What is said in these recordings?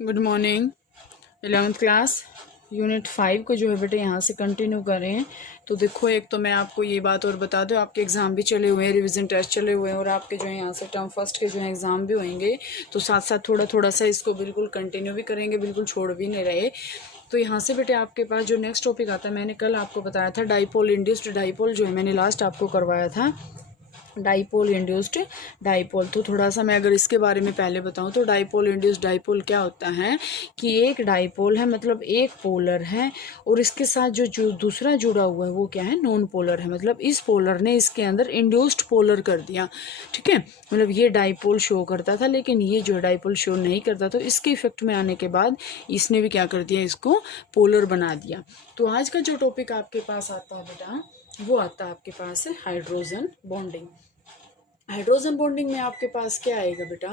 Good morning. 11th class unit 5 को जो है बेटे यहाँ से कंटिन्यू करें। तो देखो, एक तो मैं आपको ये बात और बता दूँ, आपके एग्ज़ाम भी चले हुए हैं, रिवीजन टेस्ट चले हुए हैं और आपके जो है यहाँ से टर्म फर्स्ट के जो है एग्ज़ाम भी होंगे। तो साथ साथ थोड़ा थोड़ा सा इसको बिल्कुल कंटिन्यू भी करेंगे, बिल्कुल छोड़ भी नहीं रहे। तो यहाँ से बेटे आपके पास जो नेक्स्ट टॉपिक आता है, मैंने कल आपको बताया था डाइपोल इंड्यूस्ड डाइपोल, जो है मैंने लास्ट आपको करवाया था डाइपोल इंड्यूस्ड डाइपोल। तो थोड़ा सा मैं अगर इसके बारे में पहले बताऊं तो डाइपोल इंड्यूस्ड डाइपोल क्या होता है कि एक डाइपोल है, मतलब एक पोलर है, और इसके साथ जो दूसरा जुड़ा हुआ है वो क्या है, नॉन पोलर है। मतलब इस पोलर ने इसके अंदर इंड्यूस्ड पोलर कर दिया, ठीक है। मतलब ये डाइपोल शो करता था, लेकिन ये जो डाइपोल शो नहीं करता, तो इसके इफेक्ट में आने के बाद इसने भी क्या कर दिया, इसको पोलर बना दिया। तो आज का जो टॉपिक आपके पास आता है बेटा, वो आता है आपके पास है हाइड्रोजन बॉन्डिंग। हाइड्रोजन बॉन्डिंग में आपके पास क्या आएगा बेटा,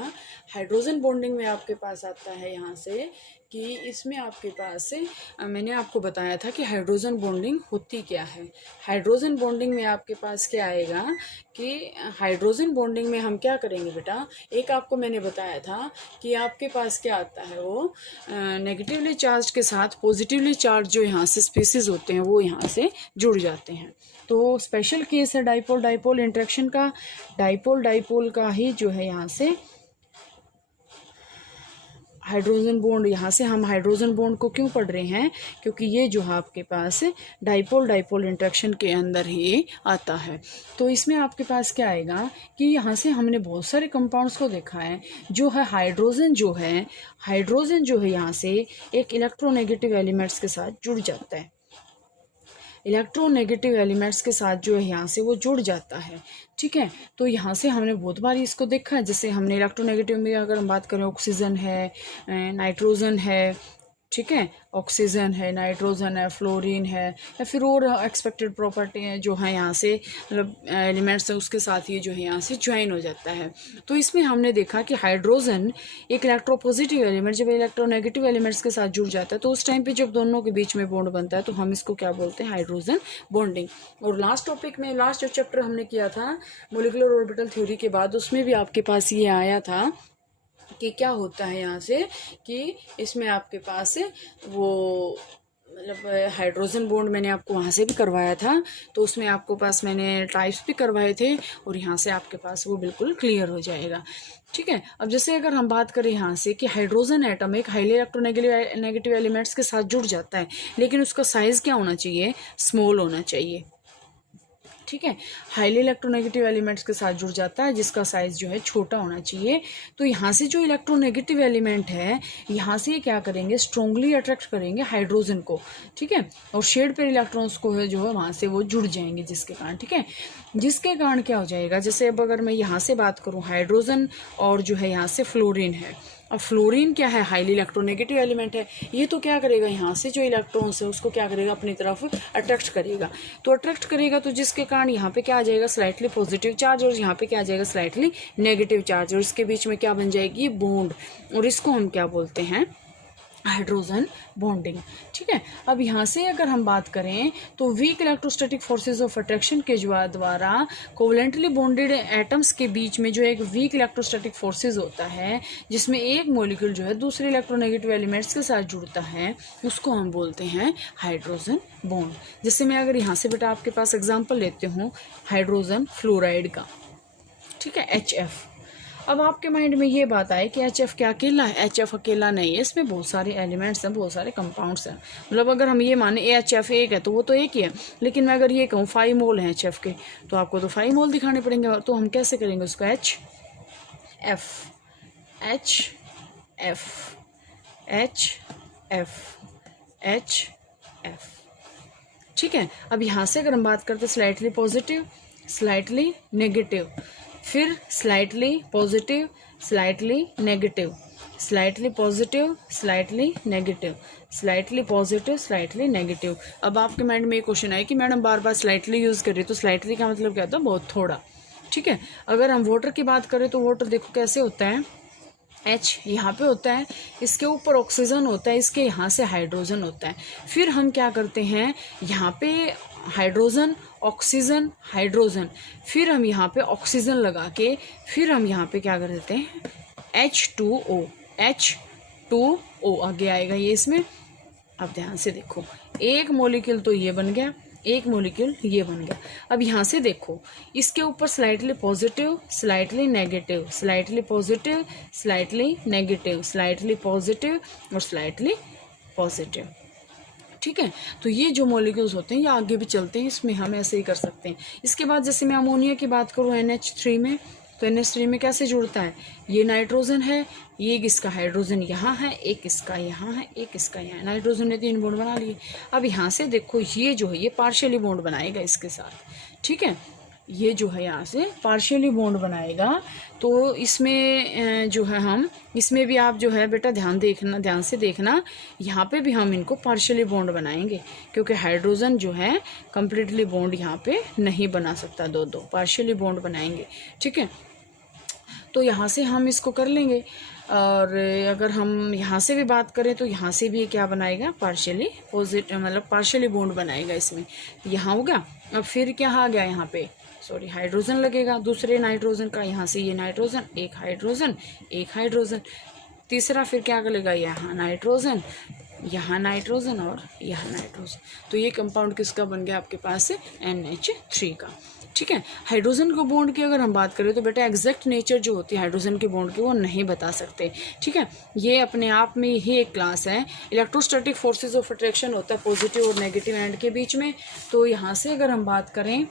हाइड्रोजन बॉन्डिंग में आपके पास आता है यहाँ से कि इसमें आपके पास से मैंने आपको बताया था कि हाइड्रोजन बॉन्डिंग होती क्या है। हाइड्रोजन बॉन्डिंग में आपके पास क्या आएगा कि हाइड्रोजन बॉन्डिंग में हम क्या करेंगे बेटा, एक आपको मैंने बताया था कि आपके पास क्या आता है, वो नेगेटिवली चार्ज के साथ पॉजिटिवली चार्ज जो यहाँ से स्पीसीज होते हैं वो यहाँ से जुड़ जाते हैं। तो स्पेशल केस है डाइपोल डाइपोल इंटरेक्शन का, डाइपोल डाइपोल का ही जो है यहाँ से हाइड्रोजन बॉन्ड। यहाँ से हम हाइड्रोजन बॉन्ड को क्यों पढ़ रहे हैं, क्योंकि ये जो है आपके पास डाइपोल डाइपोल इंटरेक्शन के अंदर ही आता है। तो इसमें आपके पास क्या आएगा कि यहाँ से हमने बहुत सारे कंपाउंड्स को देखा है, जो है हाइड्रोजन जो है यहाँ से एक इलेक्ट्रोनेगेटिव एलिमेंट्स के साथ जुड़ जाता है, इलेक्ट्रोनेगेटिव एलिमेंट्स के साथ जो है यहाँ से वो जुड़ जाता है, ठीक है। तो यहाँ से हमने बहुत बार इसको देखा है, जैसे हमने इलेक्ट्रोनेगेटिव में अगर हम बात करें, ऑक्सीजन है, नाइट्रोजन है, ठीक है, ऑक्सीजन है, नाइट्रोजन है, फ्लोरीन है, या फिर और एक्सपेक्टेड प्रॉपर्टी है जो है यहाँ से, मतलब एलिमेंट्स है उसके साथ ये जो है यहाँ से ज्वाइन हो जाता है। तो इसमें हमने देखा कि हाइड्रोजन एक इलेक्ट्रोपॉजिटिव एलिमेंट जब इलेक्ट्रोनेगेटिव एलिमेंट्स के साथ जुड़ जाता है, तो उस टाइम पे जब दोनों के बीच में बॉन्ड बनता है तो हम इसको क्या बोलते हैं, हाइड्रोजन बॉन्डिंग। और लास्ट टॉपिक में, लास्ट जो चैप्टर हमने किया था मोलिकुलर ऑर्बिटल थ्योरी के बाद, उसमें भी आपके पास ये आया था कि क्या होता है यहाँ से कि इसमें आपके पास वो मतलब हाइड्रोजन बॉन्ड मैंने आपको वहाँ से भी करवाया था, तो उसमें आपको पास मैंने टाइप्स भी करवाए थे और यहाँ से आपके पास वो बिल्कुल क्लियर हो जाएगा, ठीक है। अब जैसे अगर हम बात करें यहाँ से कि हाइड्रोजन एटम एक हाईली इलेक्ट्रोनेगेटिव एलिमेंट्स के साथ जुड़ जाता है, लेकिन उसका साइज क्या होना चाहिए, स्मॉल होना चाहिए, ठीक है। हाईली इलेक्ट्रोनेगेटिव एलिमेंट्स के साथ जुड़ जाता है जिसका साइज जो है छोटा होना चाहिए। तो यहाँ से जो इलेक्ट्रोनेगेटिव एलिमेंट है, यहाँ से ये क्या करेंगे, स्ट्रोंगली अट्रैक्ट करेंगे हाइड्रोजन को, ठीक है, और शेड पर इलेक्ट्रॉन्स को है जो है वहाँ से वो जुड़ जाएंगे, जिसके कारण, ठीक है, जिसके कारण क्या हो जाएगा, जैसे अब अगर मैं यहाँ से बात करूँ हाइड्रोजन और जो है यहाँ से फ्लोरीन है। अब फ्लोरीन क्या है, हाईली इलेक्ट्रोनेगेटिव एलिमेंट है, ये तो क्या करेगा, यहाँ से जो इलेक्ट्रॉन्स है उसको क्या करेगा, अपनी तरफ अट्रैक्ट करेगा। तो अट्रैक्ट करेगा तो जिसके कारण यहाँ पे क्या आ जाएगा, स्लाइटली पॉजिटिव चार्ज, और यहाँ पे क्या आ जाएगा, स्लाइटली नेगेटिव चार्ज, और इसके बीच में क्या बन जाएगी, बॉन्ड, और इसको हम क्या बोलते हैं, हाइड्रोजन बॉन्डिंग, ठीक है। अब यहाँ से अगर हम बात करें तो weak electrostatic forces of attraction के द्वारा कोवलेंटली बॉन्डेड एटम्स के बीच में जो एक वीक इलेक्ट्रोस्टैटिक फोर्सेस होता है, जिसमें एक मॉलिक्यूल जो है दूसरे इलेक्ट्रोनेगेटिव एलिमेंट्स के साथ जुड़ता है, उसको हम बोलते हैं हाइड्रोजन बॉन्ड। जैसे मैं अगर यहाँ से बेटा आपके पास एग्जाम्पल लेते हूँ हाइड्रोजन फ्लोराइड का, ठीक है, HF। अब आपके माइंड में ये बात आए कि HF क्या अकेला है, HF अकेला नहीं है, इसमें बहुत सारे एलिमेंट्स हैं, बहुत सारे कंपाउंड्स हैं। मतलब अगर हम ये माने HF एक है तो वो तो एक ही है, लेकिन मैं अगर ये कहूँ 5 मोल हैं HF के, तो आपको तो 5 मोल दिखाने पड़ेंगे। तो हम कैसे करेंगे उसको, HF, ठीक है। अब यहाँ से अगर हम बात करते स्लाइटली पॉजिटिव, स्लाइटली नेगेटिव, फिर slightly positive, slightly negative, slightly positive, slightly negative, slightly positive, slightly negative. अब आपके माइंड में एक क्वेश्चन आया कि मैडम बार बार स्लाइटली यूज़ कर रही है, तो स्लाइटली का मतलब क्या होता है, बहुत थोड़ा, ठीक है। अगर हम वाटर की बात करें तो वाटर देखो कैसे होता है, H यहाँ पे होता है, इसके ऊपर ऑक्सीजन होता है, इसके यहाँ से हाइड्रोजन होता है। फिर हम क्या करते हैं, यहाँ पे हाइड्रोजन, ऑक्सीजन, हाइड्रोजन, फिर हम यहाँ पे ऑक्सीजन लगा के फिर हम यहाँ पे क्या कर देते हैं, H2O, H2O आगे आएगा ये इसमें। अब ध्यान से देखो, एक मॉलिक्यूल तो ये बन गया, एक मॉलिक्यूल ये बन गया। अब यहाँ से देखो, इसके ऊपर slightly positive, slightly negative, slightly positive, slightly negative, slightly positive और स्लाइटली पॉजिटिव। ठीक है, तो ये जो मॉलिक्यूल्स होते हैं ये आगे भी चलते हैं, इसमें हम ऐसे ही कर सकते हैं। इसके बाद जैसे मैं अमोनिया की बात करूँ NH3 में, तो NH3 में कैसे जुड़ता है, ये नाइट्रोजन है, ये इसका हाइड्रोजन यहाँ है, एक इसका यहाँ है, एक इसका यहाँ है, नाइट्रोजन ने 3 बॉन्ड बना लिए। अब यहाँ से देखो ये जो है ये पार्शियली बॉन्ड बनाएगा इसके साथ। ठीक है, ये जो है यहाँ से पार्शियली बॉन्ड बनाएगा। तो इसमें जो है हम, इसमें भी आप जो है बेटा ध्यान से देखना, यहाँ पे भी हम इनको पार्शियली बॉन्ड बनाएंगे, क्योंकि हाइड्रोजन जो है कंप्लीटली बॉन्ड यहाँ पे नहीं बना सकता, दो पार्शियली बॉन्ड बनाएंगे। ठीक है, तो यहाँ से हम इसको कर लेंगे। और अगर हम यहाँ से भी बात करें तो यहाँ से भी क्या बनाएगा, पार्शियली पॉजिटिव, मतलब पार्शियली बॉन्ड बनाएगा इसमें। यहाँ हो गया। अब फिर क्या आ गया, यहाँ पे सॉरी हाइड्रोजन लगेगा दूसरे नाइट्रोजन का, यहाँ से ये नाइट्रोजन, एक हाइड्रोजन, एक हाइड्रोजन, तीसरा फिर क्या लगेगा, यहाँ नाइट्रोजन, यहाँ नाइट्रोजन और यहाँ नाइट्रोजन। तो ये कंपाउंड किसका बन गया आपके पास NH3 का। ठीक है, हाइड्रोजन को बॉन्ड की अगर हम बात करें तो बेटा एग्जैक्ट नेचर जो होती है हाइड्रोजन के बॉन्ड की वो नहीं बता सकते। ठीक है, ये अपने आप में ही एक क्लास है। इलेक्ट्रोस्टैटिक फोर्सेस ऑफ अट्रैक्शन होता है पॉजिटिव और नेगेटिव एंड के बीच में। तो यहाँ से अगर हम बात करें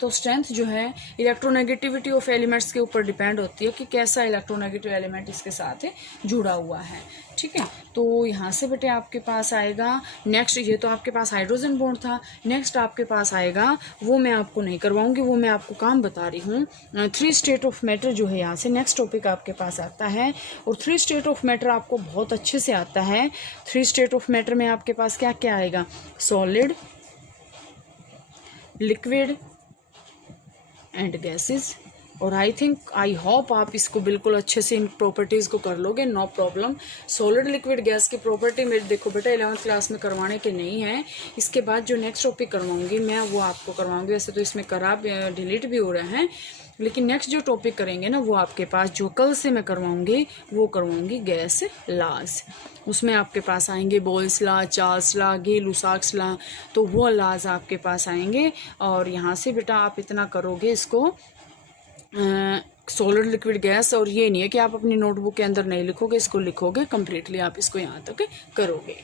तो स्ट्रेंथ जो है इलेक्ट्रोनेगेटिविटी ऑफ एलिमेंट्स के ऊपर डिपेंड होती है कि कैसा इलेक्ट्रोनेगेटिव एलिमेंट इसके साथ जुड़ा हुआ है। ठीक है, तो यहाँ से बेटे आपके पास आएगा नेक्स्ट, ये तो आपके पास हाइड्रोजन बॉन्ड था, नेक्स्ट आपके पास आएगा, वो मैं आपको नहीं करवाऊंगी, वो मैं आपको काम बता रही हूँ, 3 स्टेट ऑफ मैटर जो है यहाँ से नेक्स्ट टॉपिक आपके पास आता है। और 3 स्टेट ऑफ मैटर आपको बहुत अच्छे से आता है। 3 स्टेट ऑफ मैटर में आपके पास क्या क्या आएगा, सॉलिड, लिक्विड एंड गैसेस। और आई होप आप इसको बिल्कुल अच्छे से इन प्रॉपर्टीज़ को कर लोगे, no problem. Solid liquid gas की प्रॉपर्टी मेरे देखो बेटा 11th क्लास में करवाने के नहीं है। इसके बाद जो नेक्स्ट टॉपिक करवाऊंगी मैं वो आपको करवाऊंगी, वैसे तो इसमें डिलीट भी हो रहे हैं, लेकिन नेक्स्ट जो टॉपिक करेंगे ना वो आपके पास जो कल से मैं करवाऊंगी वो करवाऊंगी गैस लॉज। उसमें आपके पास आएंगे Boyle's law, Charles law, Gay Lussac's law, तो वो लॉज आपके पास आएंगे। और यहाँ से बेटा आप इतना करोगे इसको, सॉलिड लिक्विड गैस, और ये नहीं है कि आप अपनी नोटबुक के अंदर नहीं लिखोगे, इसको लिखोगे कंप्लीटली, आप इसको यहाँ तक करोगे।